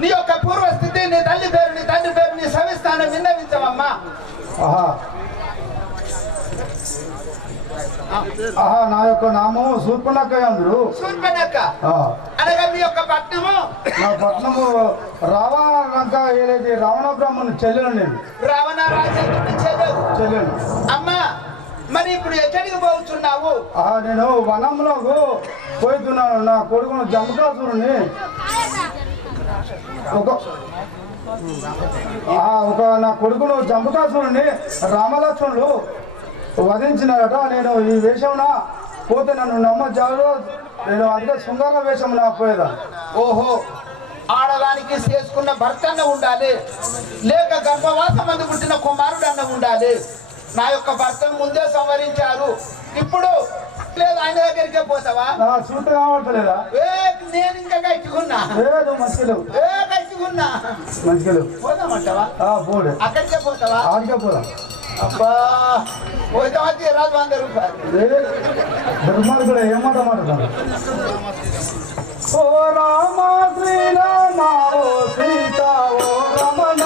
నీ యొక్క పూర్వస్థితి, నీ తండ్రి పేరు, నీ సవిస్థానం విన్నవించవమ్మా. నా యొక్క నామం శూర్పణక్క అందరు. శూర్పణక్క అనగా మీ యొక్క పట్నము? నా పట్నము రావణంక ఏదైతే రావణ బ్రాహ్మణుని చెల్లెలు. నేను రావణ రాజేంద్రుని చెల్లెలు. అమ్మా మరి ఇప్పుడు ఎక్కడికి పోతున్నావు? నేను వనంలోకి పోతున్నాను. నా కొడుకును జంబకాసురుని నా కొడుకును జంబకాసురుని రామలక్ష్మణులు వధించినారట. నేను ఈ వేషంన పోతే నన్ను నమ్మజాలు. నేను అందుకే శృంగార వేషం నా పోయేదా. ఓహో, ఆడదానికి చేసుకున్న భర్త అన్న ఉండాలి, లేక గర్భవాసం మంది పుట్టిన కుమారుడు అన్న ఉండాలి. నా యొక్క భర్తను ముందే సంవరించారు. ఇప్పుడు లేదు ఆయన దగ్గరికే పోతావా? చూస్తే కావట్లేదా? నేను ఇంకా గట్టిగున్నా. మంచిగా గట్టిగున్నా. మంచిగా పోదామంటావా? పోడు. అక్కడికే పోతావా? ఆడికే పోదా. అబ్బా పోతావా? తీరాదు 100 రూపాయలు. దుర్మార్గుడు ఏమాట మాట్లాడతాను. ఓ రామ శ్రీరామ ఓ సీత ఓ రమణ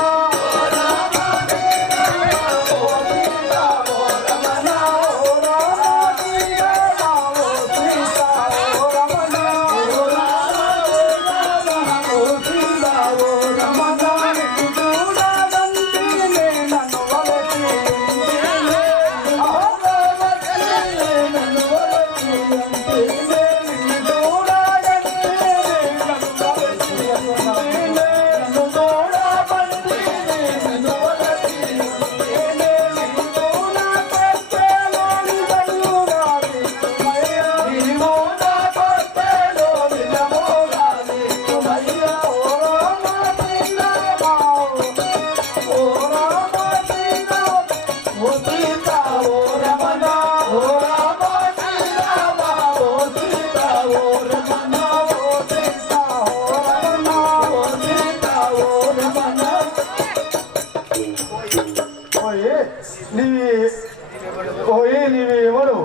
ఎవరు?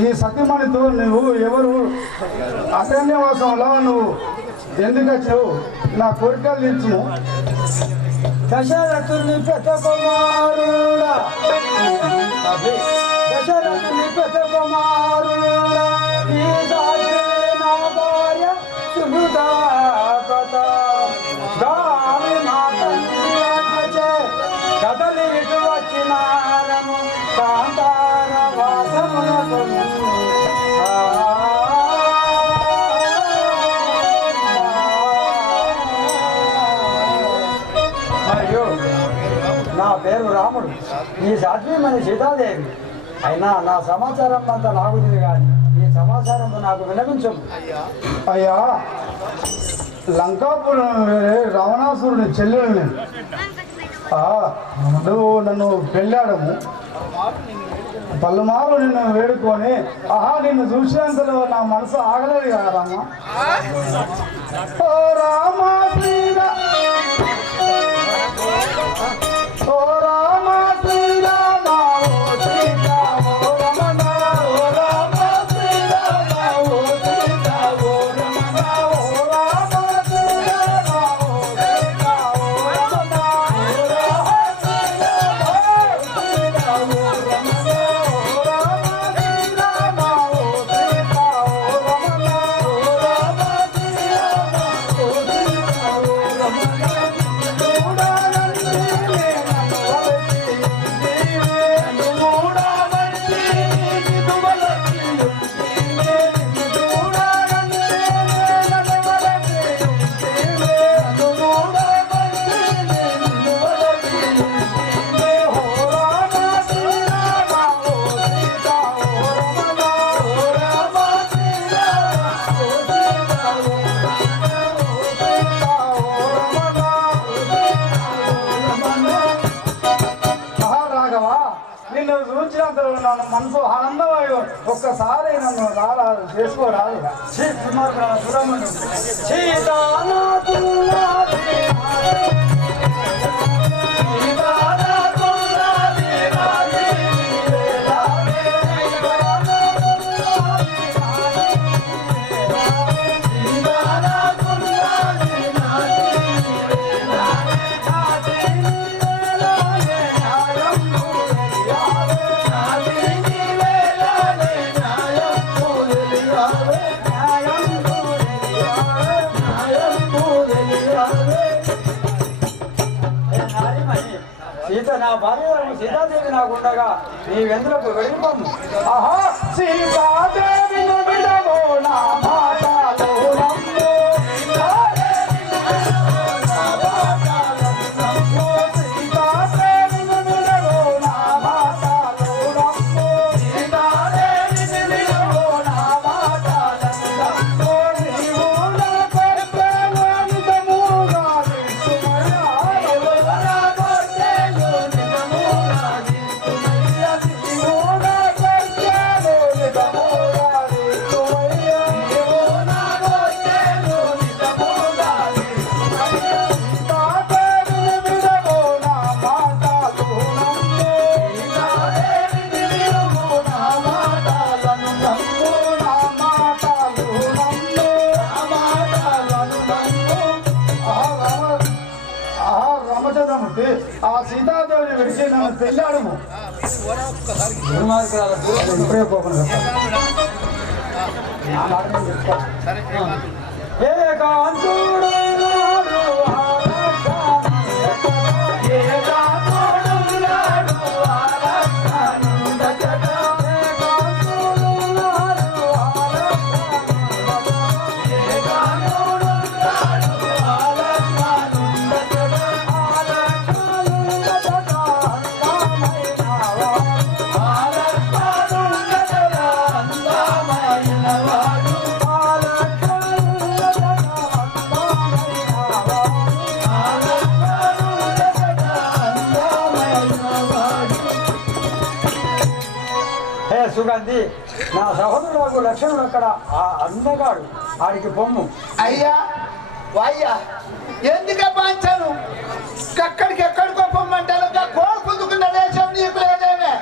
ఈ సతీమణితో నువ్వు ఎవరు? అరణ్యవాసంలో నువ్వు ఎందుకు వచ్చావు? నా కోరికలు తీర్చును. దశరథుని పెద్ద కుమారుడా, దశరథుని పెద్ద కుమారుడా, ఈ నా భార్య సుభృత గామి నా తండ్రి కదలి ఇటు వచ్చినారము కాంతార వాసమునకు. మరియు నా పేరు రాముడు, ఈ సాధ్వీమణి సీతాదేవి. అయినా నా సమాచారం అంతా నాకు తెలియదు, కానీ ఈ సమాచారం నాకు వినమించు. అయ్యా, లంకాపురం రావణాసురుని చెల్లెలు నేను. నువ్వు నన్ను పెళ్ళాడము, పలుమారు నిన్ను వేడుకొని నిన్ను చూసేంతలో నా మనసు ఆగలేదు కదా రామ. ఓ రామ ఓ రామ శ్రీరామ ఓ సీత ఓ రమణ ఓ రామ శ్రీరామ ఓ సీత ఓ రమణ ఓ రామ శ్రీరామ ఓ సీత ఓ రమణ ఓ రామ శ్రీరామ ఓ సీత ఓ రమణ ఓ రామ శ్రీరామ ఓ సీత ఓ రమణ ఓ రామ శ్రీరామ ఓ సీత ఓ రమణ. నిన్ను చూసినందుకు నన్ను మనసు ఆనందమయ్యో. ఒక్కసారి నన్ను రాలా చేసుకోరాదు. చూడమని నా భార్య సీతాదేవి నాకుండగా నీ వెందులకు వెళ్ళిపోము. ఆహా సీతాదేవిని విడవో నా మాటలో రమ్ము. ఆ సీతాదేవిని విడిచి నన్ను పెళ్ళాడుము. ఇప్పుడే పోకుండా సుగంధి నా సహోదరులకు లక్షణుడు అక్కడ ఆ అందగాడు ఆడికి పొమ్ము. అయ్యా వాయ్యా ఎందుకే పాంచాను అక్కడికి ఎక్కడికో పొమ్మంటాను. కోడి పుంజుకున్న దేశం నీకు లేదేమే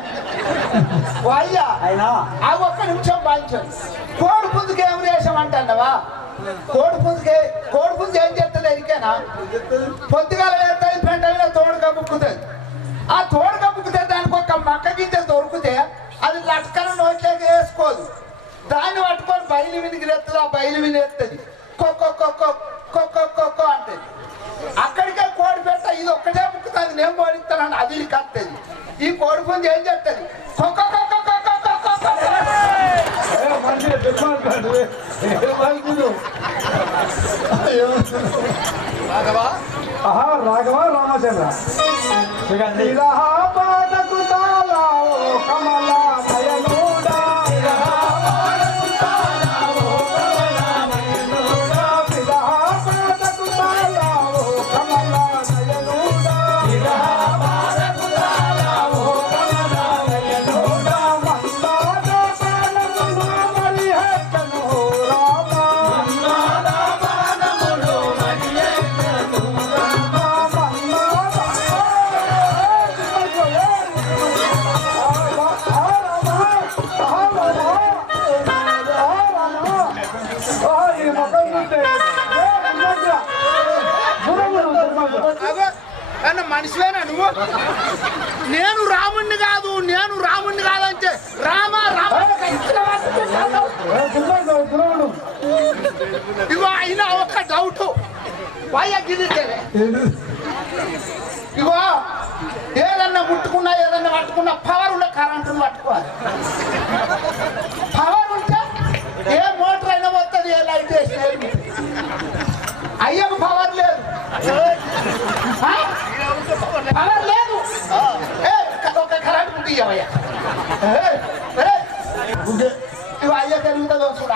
వాయ్యా. అయినా ఆ ఒక్క నిమిషం పాంచాను. కోడి పుంజుకి ఏం దేశం అంటావా? కోడి పుంజు ఏం చేస్తుంది ఎరికేనా? పొద్దుగాల వేస్తుంది, పెంటలో తోడు కప్పుకుతుంది. ఆ తోడు కప్పుకుతే దానికి ఒక మక్క గింజ దొరికితే అది లట్కన నోట్లోకి వేసుకోదు. దాన్ని పట్టుకొని బయలు వినిగిరెత్తది. ఆ బయలు వినేస్తుంది కొక్కో అంటది. అక్కడికే కోడి పెట్ట ఇది ఒక్కటే ముక్కుతుంది. నేను పోడిస్తాను అది కత్తది. ఈ కోడి పుంజు ఏం చేస్తుంది? రాఘవ రామచంద్ర ఇలాహాబాదకు తాళావో కమలా నయనుడా. ఇలాహాబాదకు తాళావో కమలా నయనుడా. ఇలాహాబాదకు తాళావో కమలా నయనుడా. ఇలాహాబాదకు తాళావో కమలా నయనుడా. మన్నాద బాణములు మరిహెక్కను రామ. మన్నాద బాణములు మరిహెక్కను రామ. మనిషివేనా నువ్వు? నేను రాముణ్ణి కాదంటే రామ ఇగో అయినా ఒక్క డౌట్ ఇగో ఏదన్నా ముట్టుకున్నా ఏదన్నా పట్టుకున్నా పవర్ ఉన్న కరెంటును పట్టుకోవాలి. పవర్ ఉంటే ఏ మోటార్ అయినా వస్తుంది, ఏ లైట్ వేసినా. అయ్యకు పవర్ లేదు, పవర్ లేదు. ఒక కరెంట్ బుక్ ఇవ్వయ్యా. ఇవి అయ్య తెలుగుతుందో చూడు.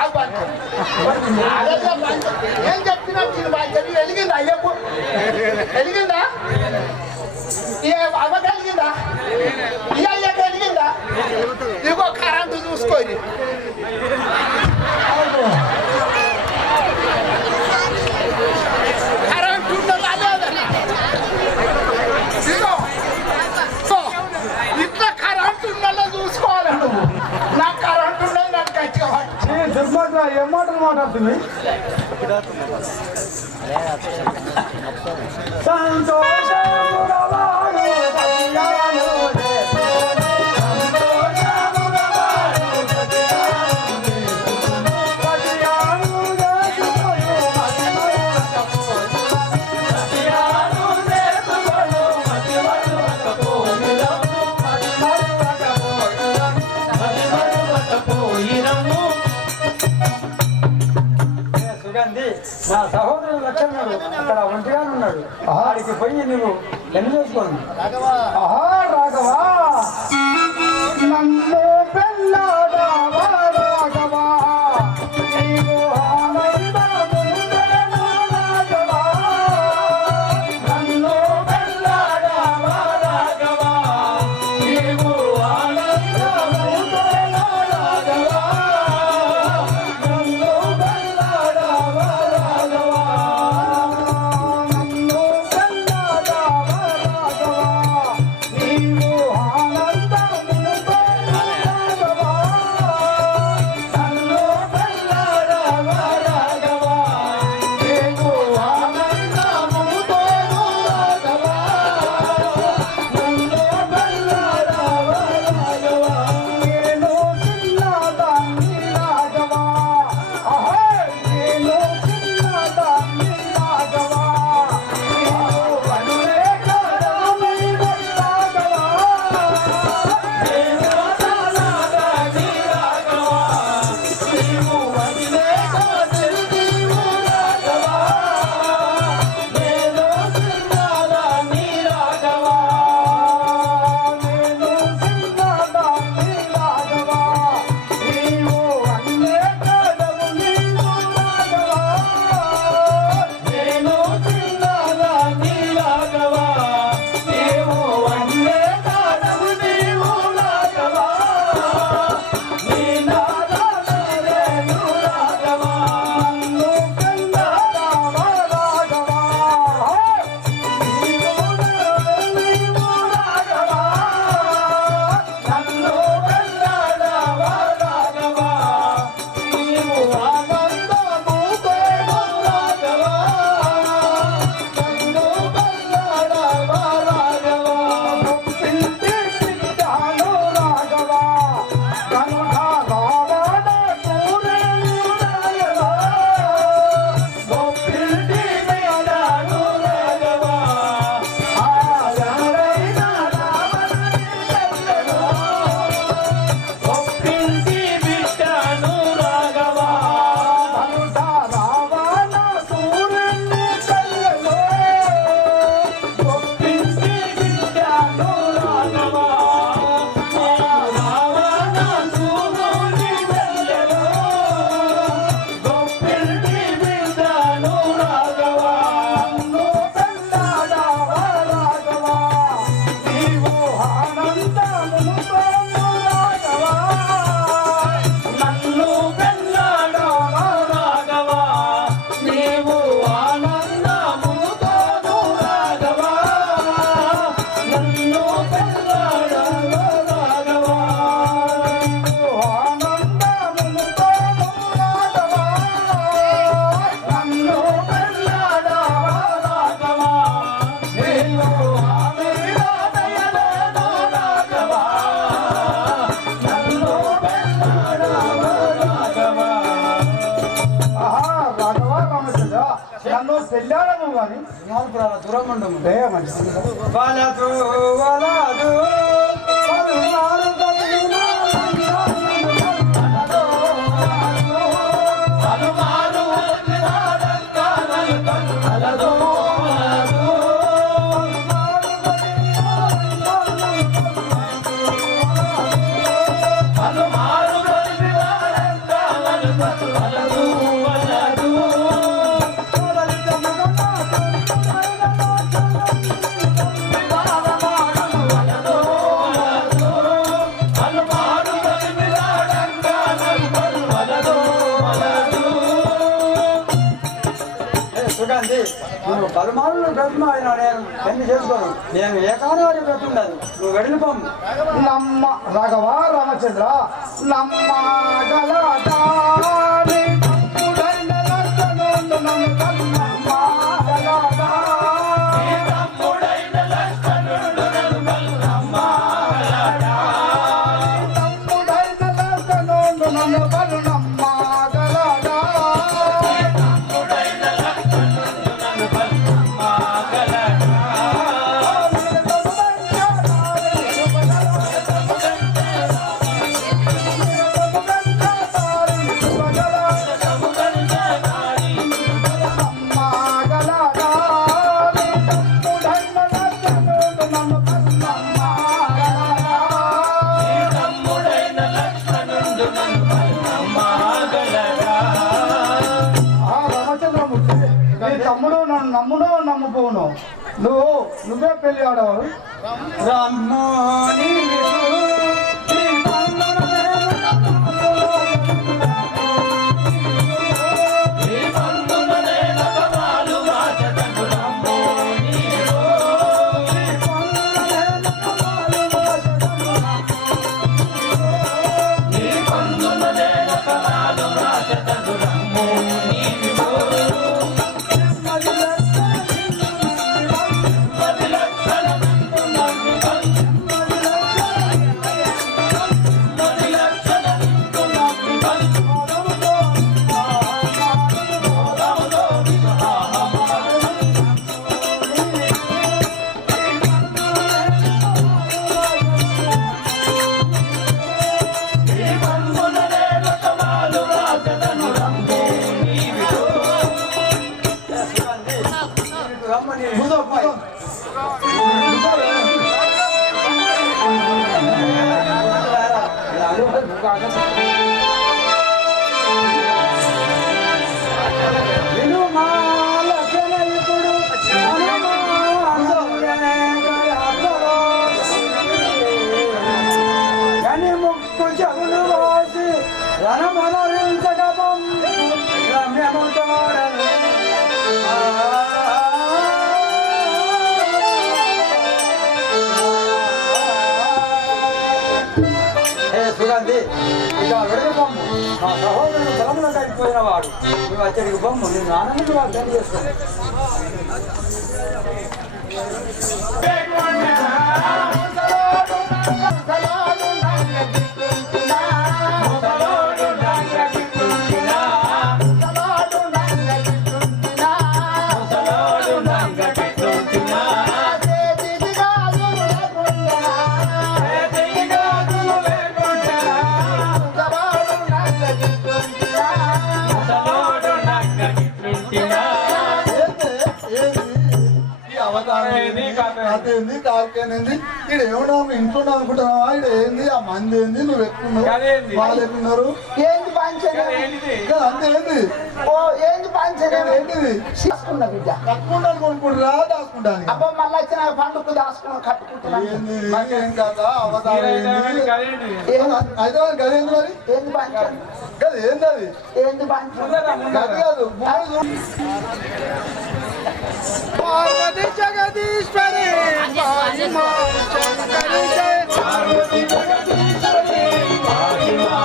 ఏం చెప్తున్నా వెలిగిందా? అయ్యకు వెలిగిందా? అవ్వ కలిగిందా? ఈ అయ్య కలిగిందా? ఇగో కరెంటు చూసుకోండి. కరెంటు ఉన్నదా లేదా? ఇగో ఇట్లా కరెంటు ఉన్నదో చూసుకోవాలి నువ్వు. నాకు కరెంటు ఉన్నది, నాకు గట్టిగా దుర్భద్ర ఏం మాటలు మాట్లాడుతుంది? సంతోష సుగంధి నా సహోదరుడు లక్షణుడు అక్కడ ఒంటిగానే ఉన్నాడు. ఆడికి పోయి నువ్వు పెళ్లి చేసుకోండి. ఆహా రాఘవా నన్ను పెళ్ళాడావా రాఘవా నీవు ఆనందముందెను రాఘవా నన్ను పెళ్ళాడావా రాఘవా నీవు ఆనందముందెను రాఘవా నన్ను పెళ్ళాడావా రాఘవా నన్ను పెళ్ళాడావా రాఘవా నీవు ఆనందముందెను రాఘవా నన్ను పెళ్ళాడావా రాఘవా నీవు ఆనందముందెను రాఘవా నన్ను పెళ్ళాడావా రాఘవా నేను చిన్నదాన్ని రాఘవా ఆహా నేను చిన్నదాన్ని రాఘవా నీవు వనులే కదా నీవు రాఘవా నేను చిన్నదాన్ని రాఘవా నీవు వనులే కదా నీవు రాఘవా నేను చిన్నదాన్ని రాఘవా నేను చిన్నదాన్ని రాఘవా నీవు వనులే కదా నీవు రాఘవా నేను చిన్నదాన్ని రాఘవా నీవు వనులే కదా నీవు రాఘవా నీ నాదనేను రాఘవా నన్ను పెళ్ళాడావా రాఘవా నీవు రాఘవా నన్ను పెళ్ళాడావా రాఘవా నీవు ఆనందముందెను రాఘవా నన్ను పెళ్ళాడావా రాఘవా గొప్పింటి బిడ్డను రాఘవా కనుక రావణ సూర్యుడు రాఘవా గొప్పింటి బిడ్డను రాఘవా ఆయారైన రావణుని చెల్లెలు గొప్పింటి బిడ్డను రాఘవా కనుక రావణ సూర్యుని చెల్లెలు గొప్పింటి బిడ్డను రాఘవా రావణ సూర్యుని చెల్లెలు గొప్పింటి బిడ్డను రాఘవా నన్ను పెళ్ళాడావా రాఘవా నీవు ఆనందముందెను రాఘవా నన్ను పెళ్ళాడావా రాఘవా నీవు ఆనందముందెను రాఘవా నన్ను పెళ్ళాడావా రాఘవా నీవు ఆనందముందెను రాఘవా నన్ను పెళ్ళాడావా రాఘవా నీవు ఆనందమయలేను రాఘవా నన్ను పెళ్ళాడావా రాఘవా ఆహా రాఘవా రామచంద్ర నన్ను పెళ్ళాడము కానీ దూరం ఉండము. దేవమని వలదు వలదు పలుమారు తగిలిన లంకానను పలుమారు తగిలిన లంకానను అలదో అలదో పలుమారు తగిలిన లంకానను అలదో అలదో సుగంధి నువ్వు పలుమార్లు బ్రతున్నా నేను పెళ్లి చేసుకోను. నేను ఏకానవాడి బ్రతుండదు. నువ్వు వెళ్ళిపోము. నమ్మ రాఘవ రామచంద్ర నమ్మగలదారి తమ్ముడైన లక్షణుండు నన్ను నమ్మగలదా తమ్ముడైన లక్షణుండు నన్ను నమ్మగలదా తమ్ముడైన లక్షణుండు నన్ను నమ్మగలదా తమ్ముడైన లక్షణుండు నన్ను నమ్మగలదా తమ్ముడు నన్ను నమ్మునో నమ్ముకోను నువ్వే పెళ్లి ఆడవు రమ్మని ఇక వెడగబొమ్ము మా సహోదరుడు పొలంలో కలిగిపోయిన వాడు నువ్వు అచ్చడికి బొమ్ము నేను ఆనందంగా వాడు పెళ్లి చేసుకోండి అదేంది కాకేంది ఇక్కడ ఏమన్నా ఇంట్లో అనుకుంటున్నావా ఇక్కడ ఏంది ఆ మంది ఏంది నువ్వు ఎక్కున్నావు వాళ్ళు ఎక్కున్నారు ఏంది పంచన అంతే ఏంది ఓ ఏంది పంచన ఏంటిది తీసుకున్న బిడ్డ కట్టుకుంటాను కొనుక్కుంటురా దాచుకుంటాను అబ్బా మళ్ళీ వచ్చిన పండుగ దాచుకున్నాం కట్టుకుంటున్నాను ఏంది ఏం కదా అవతారం హైదరాబాద్ గది ఏంది మరి ఏంది పంచన గది ఏంది అది ఏంది పంచన గది కాదు పార్వతి జగదీశ్వరి శంకరి జయ పార్వతి జగదీశ్వరి పార్వతి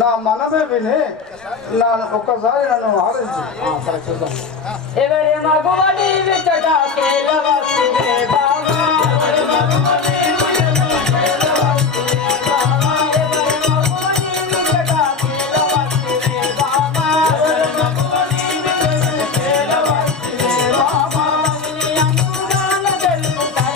నా మనమే విని నా ఒక్కసారి నన్ను ఆలోచించు ఎవరి మగవాడి విచట కేలవసినే బాబా ఎవరి మగవాడి విచట కేలవసినే బాబా ఎవరి మగవాడి విచట కేలవసినే బాబా ఎవరి మగవాడి విచట కేలవసినే బాబా నీ అంకురాల తెలుపుతా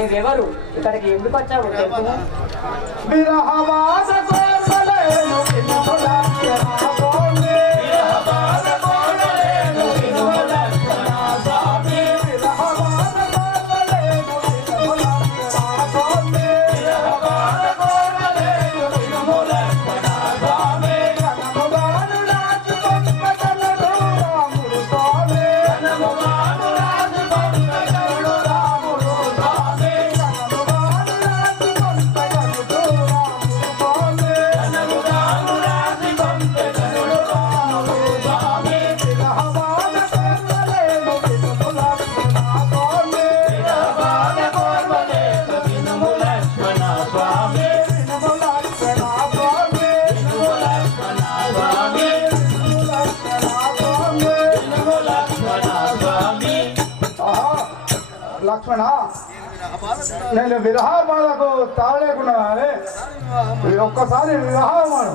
నీవెవరు? ఇక్కడికి ఎందుకు వచ్చావు చెప్పు. విరహవాద కోరలేను వినుల స్వామి విరహవాద కోరలేను వినుల స్వామి విరహవాద కోరలేను వినుల స్వామి విరహవాద కోరలేను వినుల స్వామి కనముగాను రాజు పంపకనుడు రాముడు స్వామి కనముగాను రాజు పంపకనుడు రాముడు స్వామి కనముగాను రాజు పంపకనుడు రాముడు స్వామి కనముగాను రాజు పంపకనుడు రాముడు స్వామి విరహవాద కోరలేను వినుల స్వామి విరహవాద కోరలేను వినుల స్వామి వినుల స్వామి వినుల స్వామి లక్ష్మణ, నేను విరహ బాధకు తాళలేకున్నా ఒక్కసారి వివాహమాడు.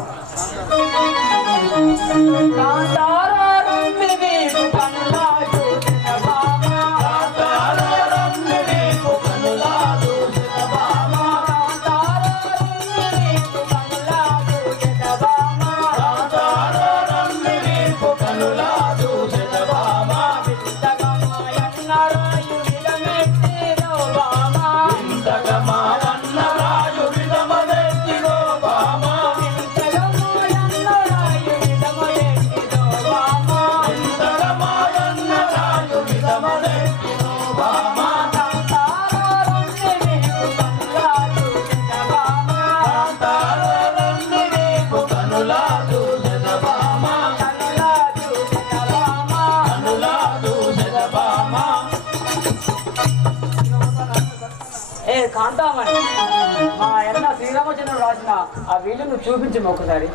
కాంతామణి, మా అన్న శ్రీరామచంద్రుడు రాసిన ఆ వీళ్ళు నువ్వు చూపించము ఒకసారి.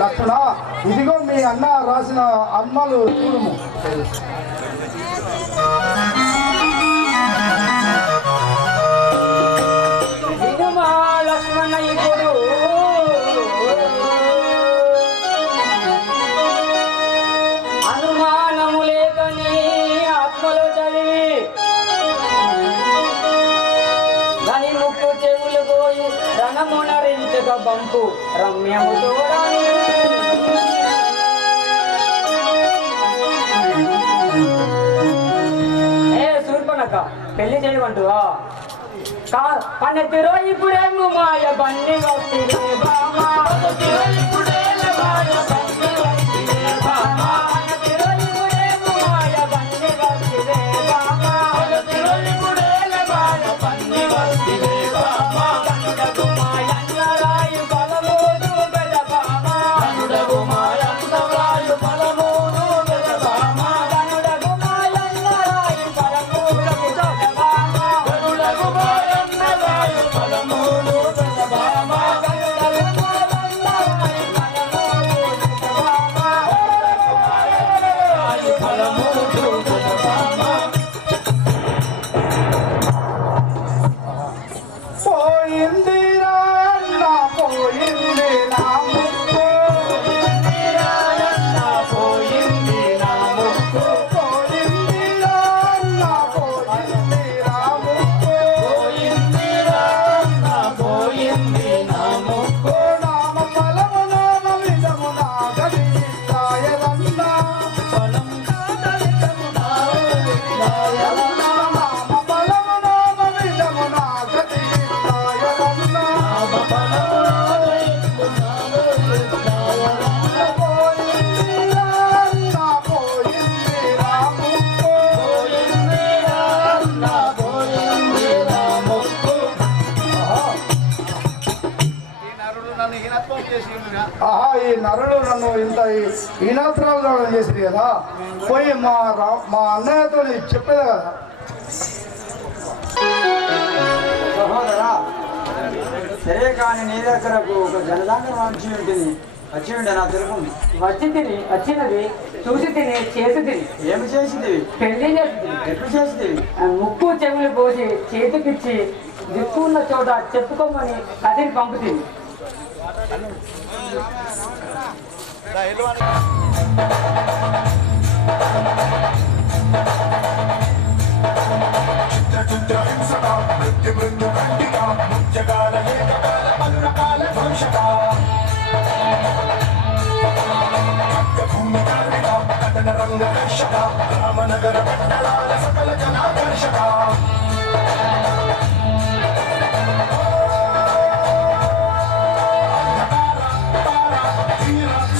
లక్ష్మణ, ఇదిగో మీ అన్న రాసిన అమ్మలు చూడుము. వినుమా లక్ష్మణ, ఇప్పుడు అనుమానము లేకని ఆత్మలో చదివి దాని ముక్కు చెవులు పోయి రణమునరించక బంపు రమ్యము చూడాలి. శూర్పణఖ, పెళ్లి చేయమంటువా? పన్నెత్తిరో ఇప్పుడేమో మాయ బండి వస్తుంది బామా. ఆహా ఈ నరులు నన్ను ఇంత ఈనాత్రాలు చేసింది కదా, పోయి మా అన్నయ్యతో చెప్పేది కదా. సహోదరా, సరే కానీ నీ దగ్గరకు ఒక జనదాంగం వచ్చి ఉండే నా తెలుపు. వచ్చినది చూసి తిని చేసి తిని. ఏమి చేసింది? పెళ్లి చేసి ఎప్పుడు చేసింది? ముక్కు చెవులు పోసి చేతికిచ్చి దిక్కు ఉన్న చోట చెప్పుకోమని కదిరి పంపుతుంది. రామనగర పట్టణాల సకల జనాకర్షక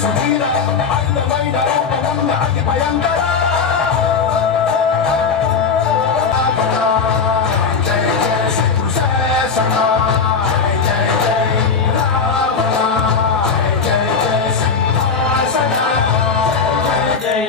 సుధీర అందమైన రూపమున్న అతి భయంకర జయ జయ శ్రీకృష్ణ జయ జయ రావణ జయ జయ సింహాసన జయ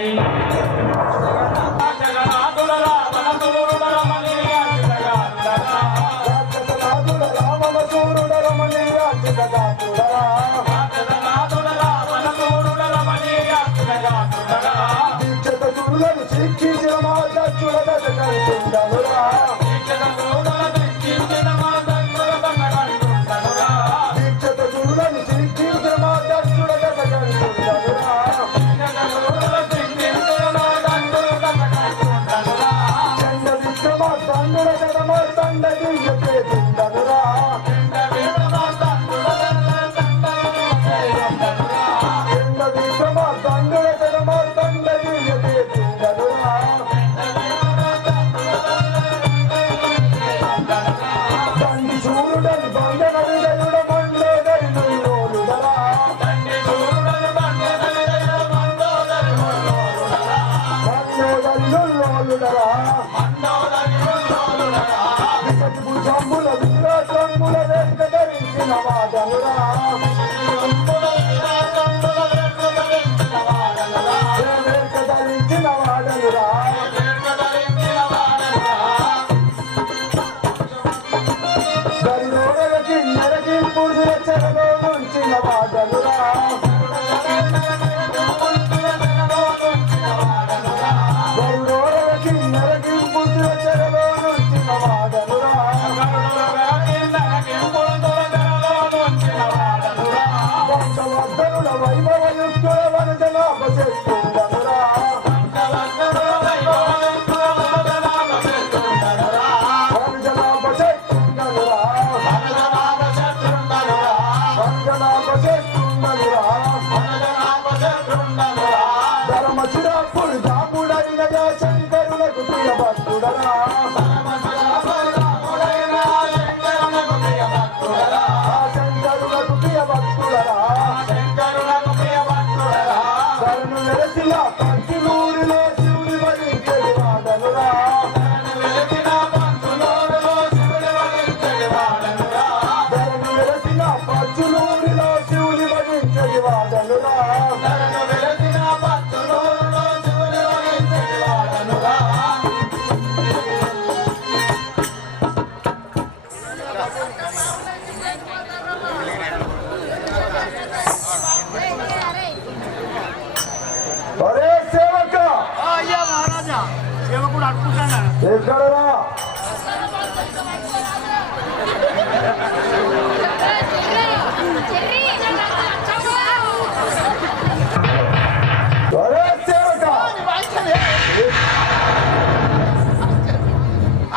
ఎక్కడరా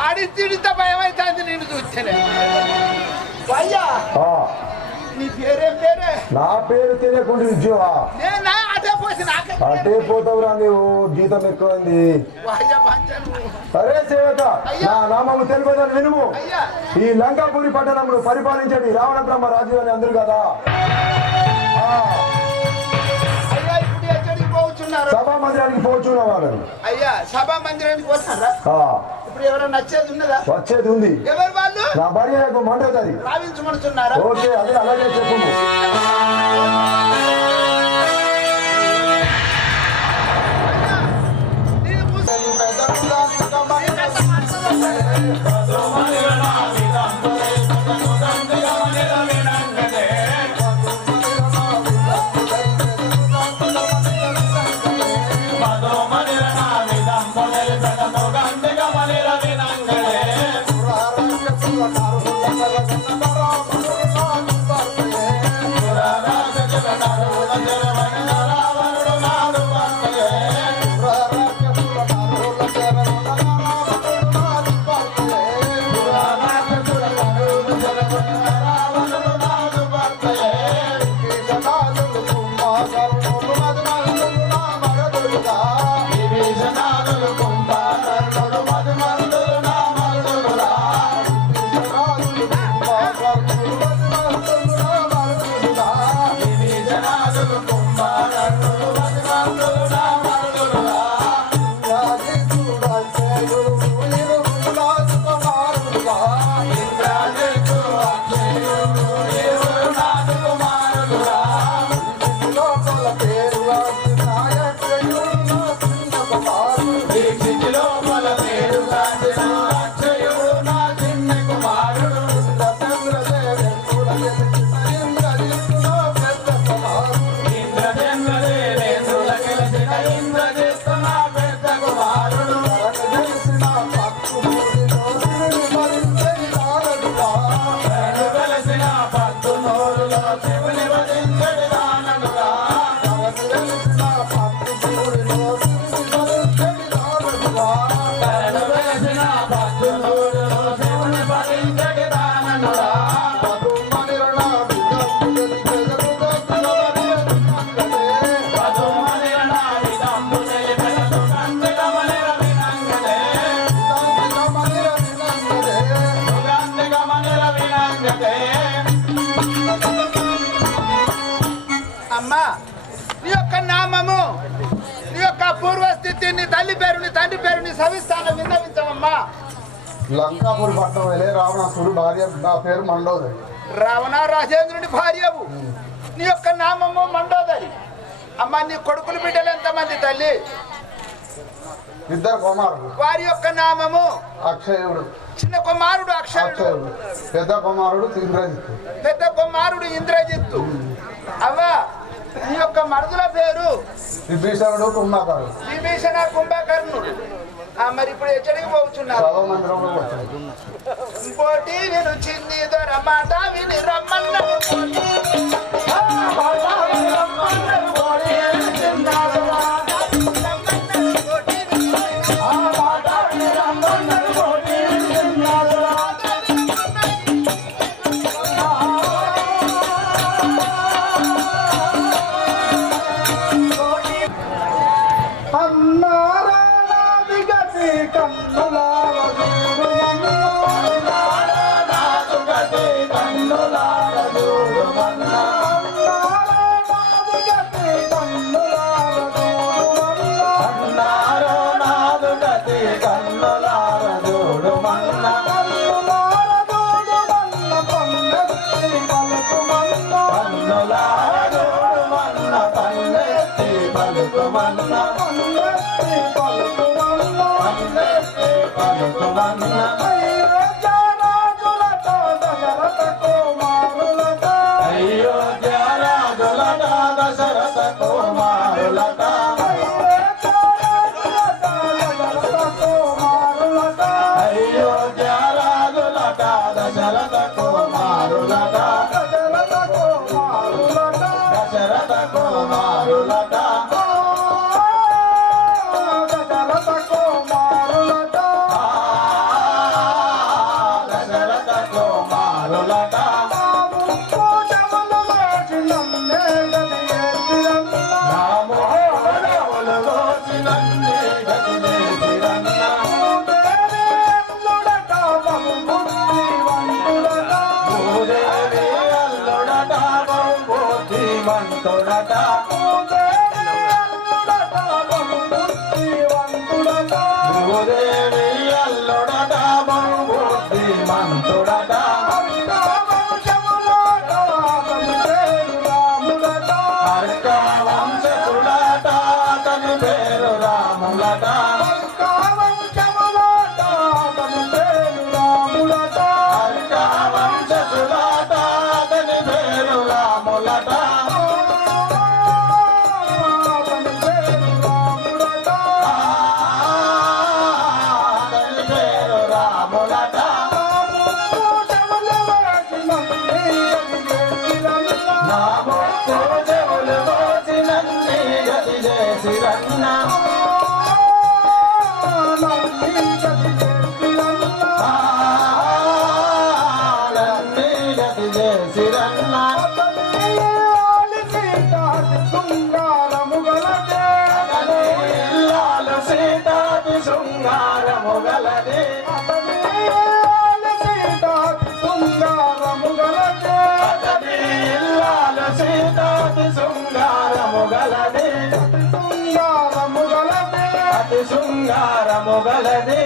ఆడి తిడితే భయం అవుతుంది నేను చూస్తేనే. అయ్యా నీ పేరేం పేరే? నా పేరు తెలియకుండా ఇచ్చేవా? నేనా అటే పోసి నాకే అటే పోతావురా నీవు, జీతం ఎక్కువైంది. అరే సేవక, నా నామము తెలిపేదని వినుము. ఈ లంకాపురి పట్టణంలో పరిపాలించేది రావణ బ్రహ్మ రాజు అని అందరు కదా. అయ్యా ఇప్పుడు ఎక్కడికి పోతున్నారు? సభా మందిరానికి పోచున్న వాళ్ళని అయ్యా సభా మందిరానికి వస్తారా? ఇప్పుడు ఎవరైనా నచ్చేది ఉన్నదా? వచ్చేది ఉంది. ఎవరు వాళ్ళు? నా భార్య మండది రావించమనుతున్నారా? ఓకే, అదే అలాగే చెప్పు. అమ్మా, నీ యొక్క నామము, నీ యొక్క పూర్వస్థితి, నీ తల్లి పేరు, నీ తండ్రి పేరు, నీ సవిస్థానం విన్నవించమమ్మా. లంకాపూర్ పట్టణం వెళ్ళే రావణాసుడు భార్య, నా పేరు మండోదరి. రావణ రాజేంద్రుడి భార్యవు, నీ యొక్క నామము మండోదరి. అమ్మా, నీ కొడుకులు బిడ్డలు ఎంతమంది తల్లి? ఇద్దరు కుమారుడు. వారి యొక్క నామము? అక్షయుడు. చిన్న కుమారుడు అక్షయుడు, పెద్ద కుమారుడు ఇంద్రజిత్తు. పెద్ద కుమారుడు ఇంద్రజిత్తు. అవ్వా, నీ యొక్క మరుదుల పేరు? విభీషణుడు కుంభకర్ణుడు. విభీషణ కుంభకర్ణుడు. మరి ఇప్పుడు ఎచ్చడికి పోతున్నారు? సభా మందిరంలో వచ్చాడు. పోటీ విను చిన్ని దొరమాట విని రమ్మన్నాడు. శృంగారము గలది సీతాది శృంగారము గలది అతి శృంగారము గలది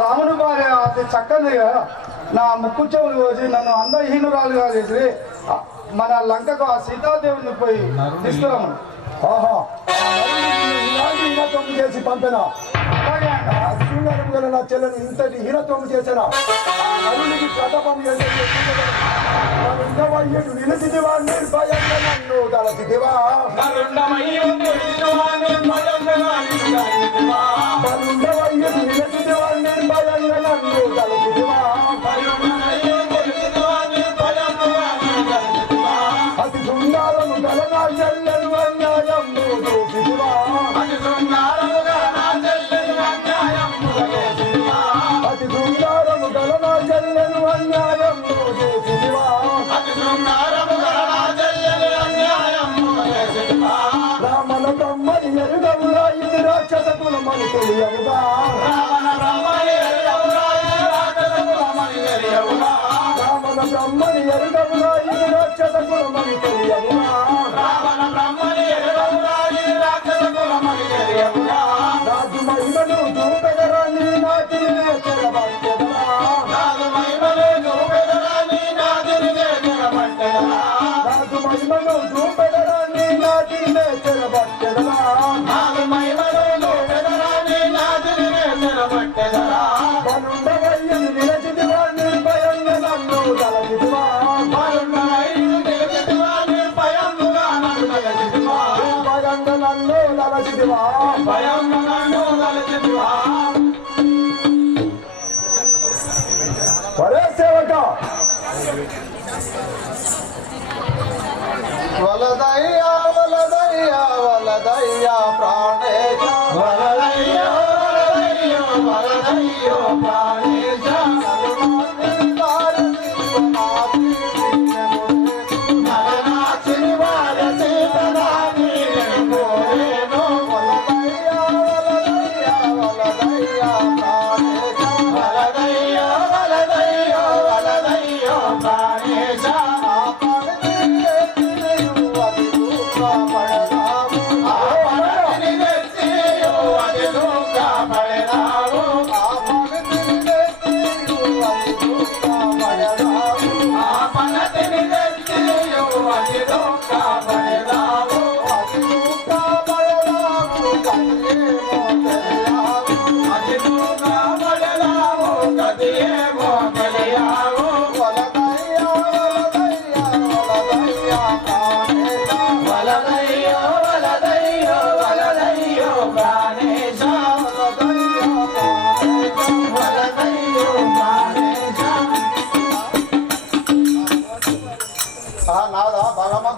రాముని భార్య అతి చక్కనిగా నా ముక్కు చెవులు కోసి నన్ను అందహీనురాలుగా చేసి మన లంకకు ఆ సీతాదేవిని పోయి తీసుకురామను. హీనత్వం చేసి పంపిన శృంగారం గల నా చెల్లెని ఇంతటి హీనత్వం చేసిన నలునికి ప్రతాపం చేసే నిలచిదివా నిర్భయంగా నన్ను తలచిదివా నిలచిదివా నిర్భయంగా నన్ను తలచిదివా అతి శృంగారము గల నా చెల్లెను అన్యాయం చేసిదివా అతి శృంగారము గల నా చెల్లెను అన్యాయం చేసిదివా రామన బ్రహ్మని ఎరుగవురా ఇది రాక్షస కులమని తెలియవుగా రామన బ్రహ్మని ఎరుగవురా ఇది రాక్షస కులమని తెలియవుగా రాజు మహిమను చూపెదరా నీ నాటిని చెరబట్టెదరా రాజు మహిమను చూపెదరా నీ నాటిని చెరబట్టెదరా బలుండవయ్యను నిలచిదివా నిర్భయంగా నన్ను తలచిదివా ఒరే సేవక వలదయ్యా వలదయ్యా వలదయ్యా ప్రాణేశ వలదయ్యా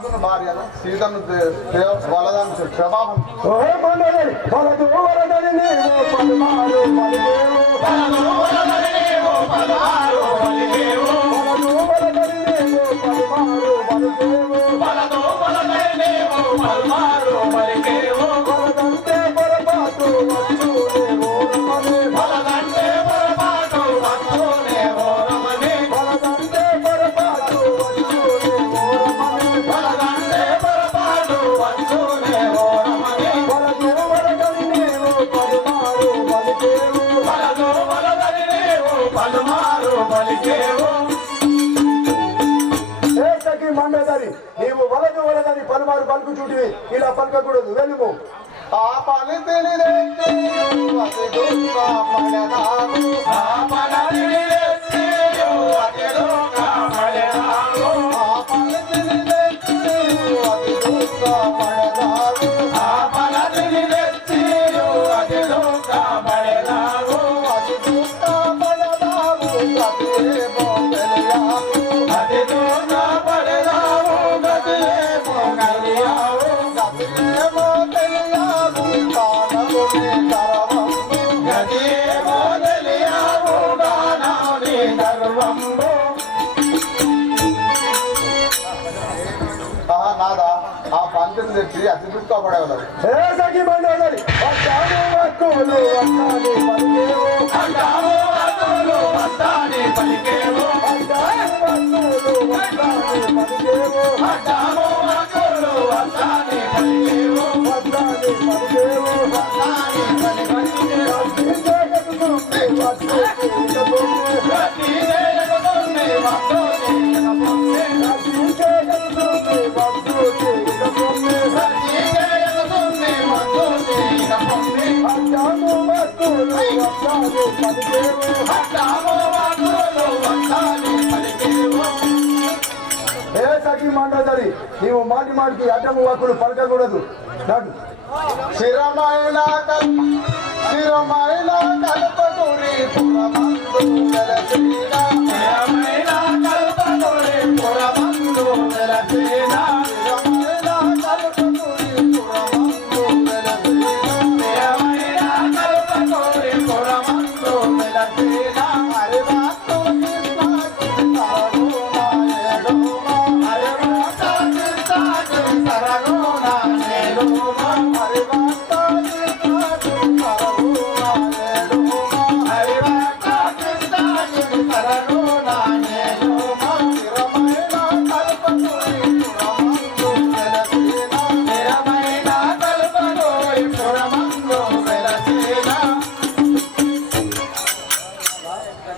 రావణాసుని భార్యను సీతను వలదాన్ని ప్రభావం నీవు వలదు వలదని పలుమారు పలుకు చూటివి ఇలా పలకకూడదు వెళ్ళిపో ఆ పని నాదా ఆ పంతుని తెచ్చి అతి దుఃఖపడేవారు నీవు మాటి మాటికి అడ్డము వాకులు పలకకూడదు స్థిరమైన కల్పగురి పురమందు వెలసిన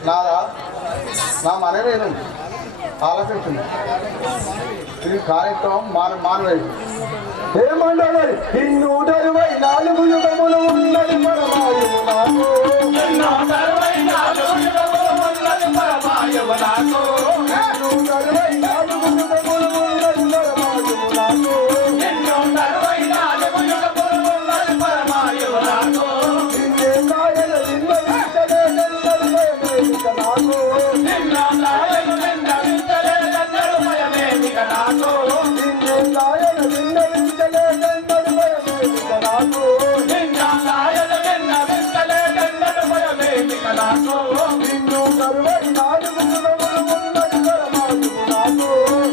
నా మనవేను ఆలోచించింది ఇది కార్యక్రమం మానవేది ఏమంటారు 124 యుగములు ఉన్నది పరమాయువు నాకు 124 యుగములు ఉన్నది పరమాయువు నాకు 124 యుగములు ఉన్నది పరమాయువు నాకు 124 యుగములు ఉన్నది పరమాయువు నాకు నిన్నే నాయన నిన్న వింటలే నన్నడు భయమేమిక నాకు నిన్న నాయన నిన్న వింటలే నన్నడు భయమేమిక నాకు నిన్నే నాయన నిన్న వింటలే నన్నడు భయమేమిక నాకు నిన్న నాయన నిన్న వింటలే నన్నడు భయమేమిక నాకు నిన్ను 64 యుగములు ఉన్నది పరమాయువు నాకు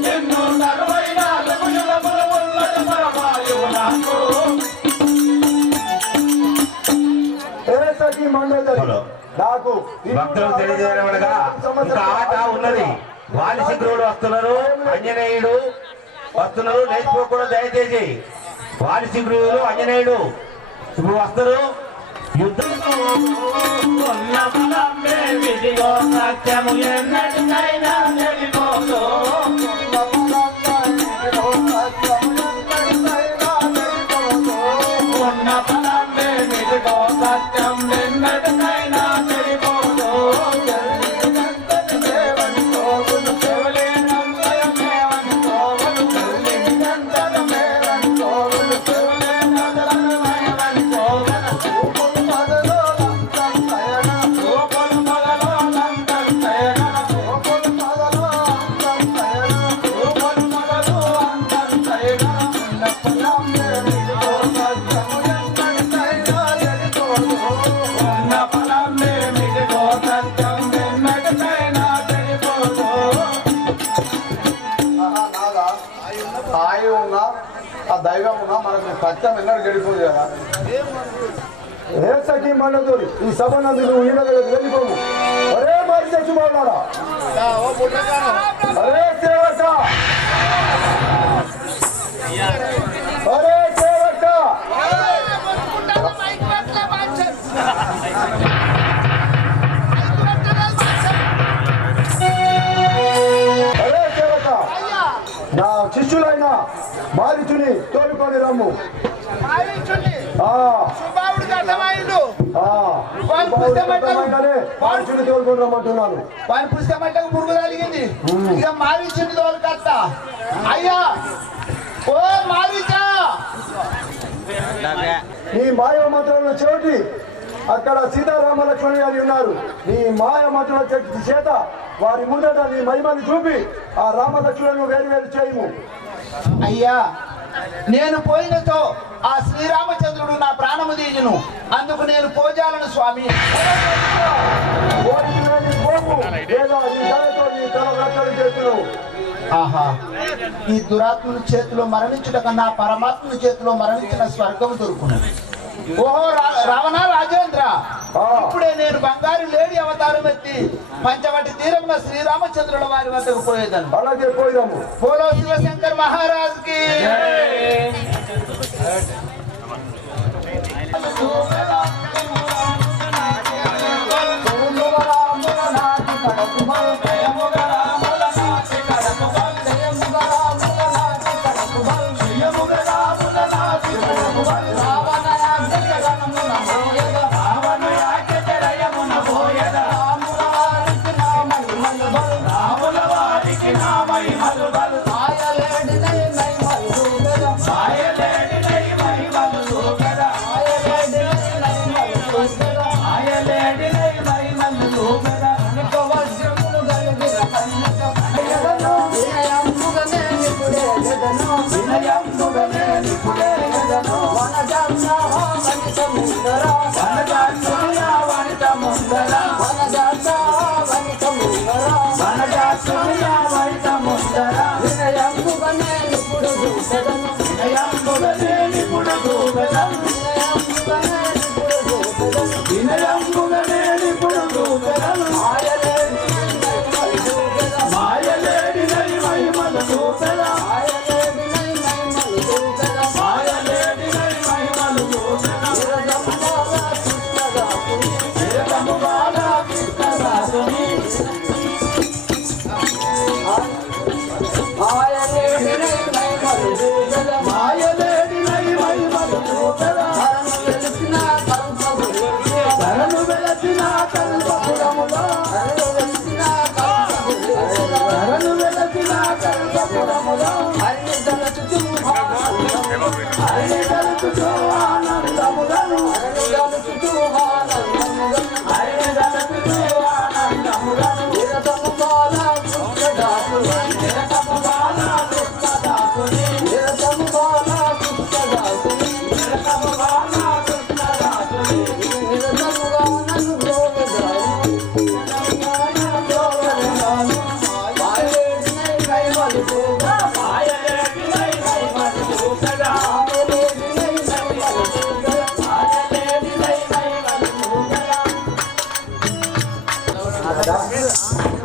నిన్ను 64 యుగములు ఉన్నది పరమాయువు నాకు నాకు భక్తులకు తెలియజేయడమనగా ఒక ఆట ఉన్నది. వాలిశిఖరుడు వస్తున్నారు, ఆంజనేయుడు వస్తున్నారు, లేచిపోకుండా దయచేసి. వాలిశిఖరుడు ఆంజనేయుడు ఇప్పుడు వస్తారు. యుద్ధం సత్యము ఎన్నటికైనా తెలిపోదు. సత్యం నిన్నటికైనా తెలిపోదు. వాళ్ళకి సత్యం ఎన్నడూ గడిపోదు కదా. ఏ సఖీ మండదోరి ఈ సభ నందు నువ్వు ఈయన వెళ్ళిపోవు. అరే మరి చచ్చిపోన్నారా? అరే సేవక, అరే సేవక, అరే సేవక, నా శిష్యులైన మారిచుని తోలుకొని రమ్ము. మారిచుని తోలుకొని రమ్మంటున్నాను. వాని పుస్తకం పురుగు తగిలింది, ఇక మారిచుని తోలుకత్తా. అయ్యా ఓ మారిచా, నీ మాయ మంత్రాలను చెవిటి అక్కడ సీతారామ లక్ష్మణ గారి ఉన్నారు. నీ మాయ మంత్రుల చేత వారి ముందట నీ మహిమని చూపి ఆ రామ లక్ష్మణులను వేరు వేరు చేయము. అయ్యా నేను పోయినతో ఆ శ్రీరామచంద్రుడు నా ప్రాణము తీయును, అందుకు నేను పోజాలను స్వామి. ఆహా, ఈ దురాత్మల చేతిలో మరణించుట కన్నా పరమాత్మల చేతిలో మరణించిన స్వర్గము దొరుకున్నది. ఓహో రావణ రాజేంద్ర, ఇప్పుడే నేను బంగారు లేడి అవతారం ఎత్తి పంచవటి తీరమున శ్రీరామచంద్రుల వారి వద్దకు పోయేదను. అలాగే పోయినాము. బోలో శివశంకర్ మహారాజ్ కి.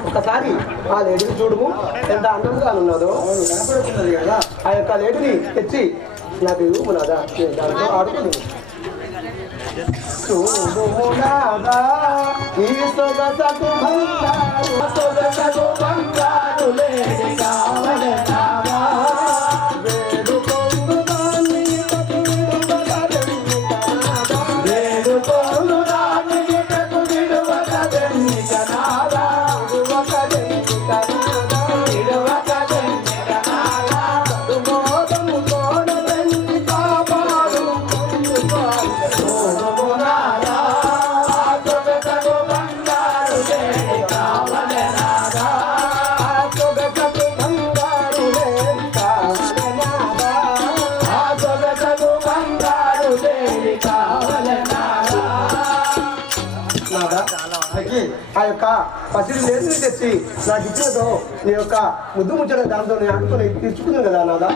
ఒకసారి ఆ లేడీని చూడము, ఎంత అందంగా ఉన్నదో కనపడుతున్నది కదా. ఆ యొక్క లేడీని తెచ్చి నాకు ఇవ్వు నాదా, నేను దాంతో ఆడుకుని చూడుమునాదా ఈ సొగసకు బంగారు, సొగసకు బంగారు లేడి కావలెనావా. వేడుకొందు దాన్ని వేడుకొందు దాన్ని విడువకదెన్నికనాదా, బంగారు సఖి ఆ యొక్క పసిడి లేదని తెచ్చి నాకు ఇచ్చినతో నీ యొక్క ముద్దు ముచ్చడం దాంతో నేను అనుకుని తీర్చుకున్నాను కదా నాదా.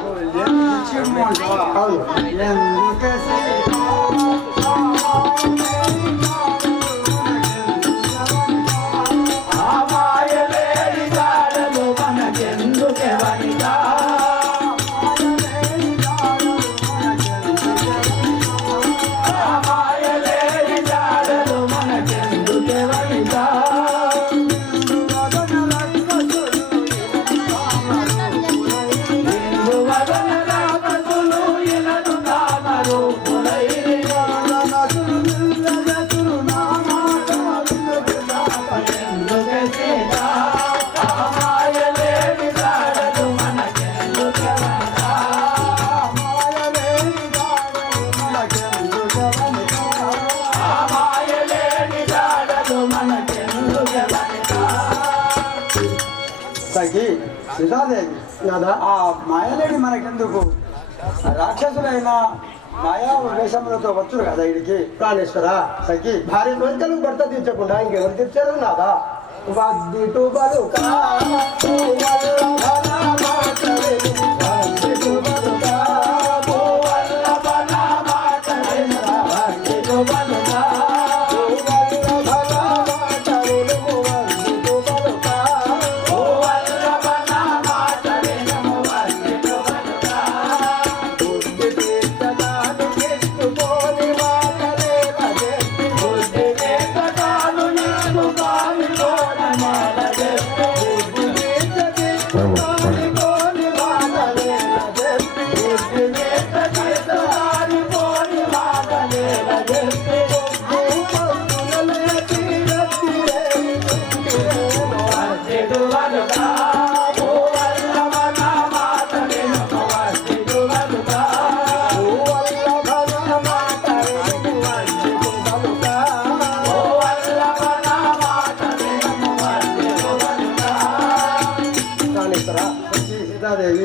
అవును. సీతాదేవి నాదా ఆ మాయలేడి మనకెందుకు? రాక్షసులైన మాయా వేషములతో వచ్చుడు కదా ఇడికి. ప్రాణేశ్వర సఖి భార్య కోరికలు భర్త తీర్చకుండా ఇంకెవరు తీర్చారు నాదా. వద్దిటు బలుకా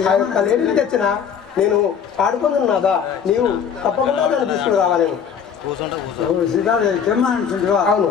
ఆ యొక్క లేడిని తెచ్చిన నేను పాడుకున్నాదా నీవు తప్పకుండా నన్ను తీసుకుని రావాలి. సీతాదేవి తెమ్మనుకుంటువా? అవును.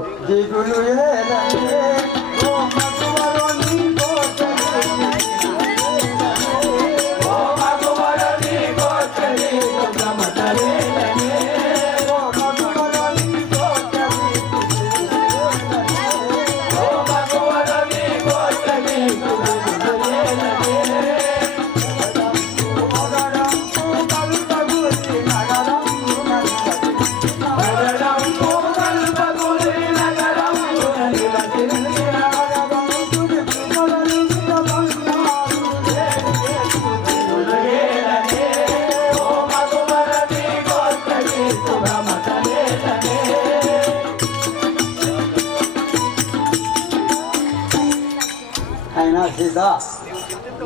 అయినా సీత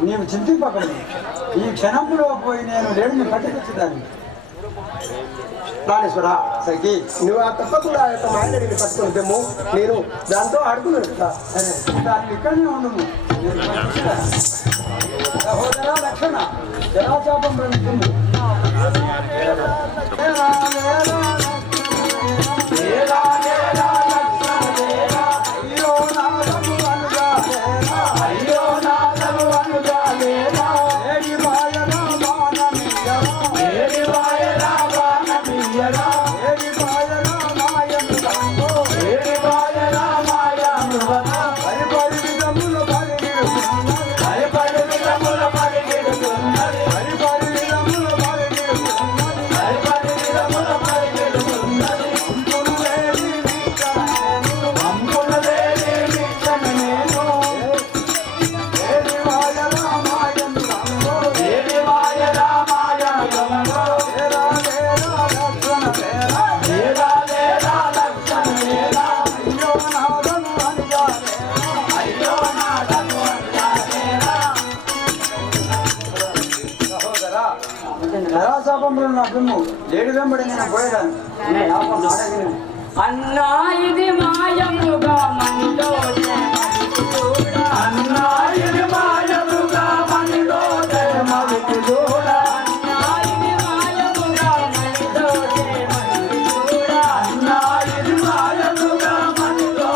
నీవు చింతింపకూడదు. ఈ క్షణంలో పోయి నేను లేడిని పట్టుకొచ్చేదాన్ని. ప్రాణేశ్వర సఖి నువ్వు ఆ తప్పకుండా ఆ యొక్క మాయలేడిని పట్టుకుని తెమ్ము, నేను దాంతో ఆడుకున్నాను కదా. సరే దాన్ని ఇక్కడనే ఉండము. సహోదర లక్షణ జలాచాపం బ్రహ్మ జలాచాపంలో నా బిమ్ము లేడి వెంబడి నేను పోయేదాన్ని. అన్నా ఇది మాయముగా మనలో అన్నా ఇది మాయముగా మనలో మలుపు చూడ. అన్నా ఇది మాయముగా మనలో మలుపు చూడ. అన్నా ఇది మాయముగా మనలో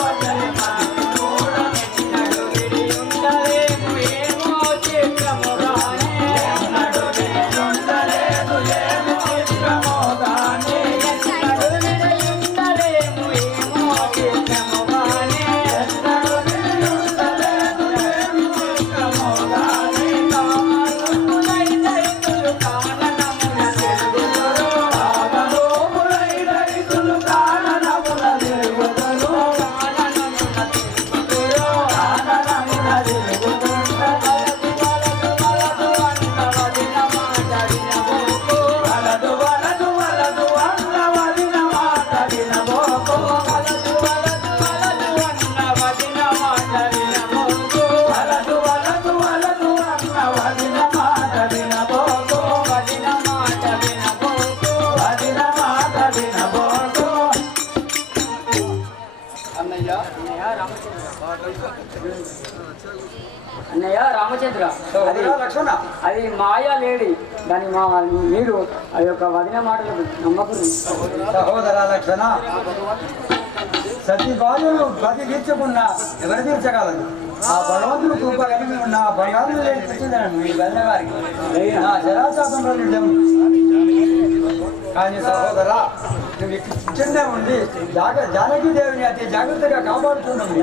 తినబోకు అన్నయ్య అన్నయ్య రామచంద్ర అది లక్ష్మణ అది మాయా లేడి దాని మీరు ఆ యొక్క వదిన మాటలకు నమ్మకం. సహోదర లక్ష్మణ సతీ బాలులు ప్రతి తీర్చకున్నా ఎవరు తీర్చగలరు? ఆ భగవంతుడు కృప కలిగి ఉన్న బంగారు నేర్పించిందండి మీ బంధ గారికి నా జరాశాపంలో నిజం. కానీ సహోదర నువ్వు చిన్న ఉండి జానకి దేవిని అతి జాగ్రత్తగా కాపాడుతున్నావు.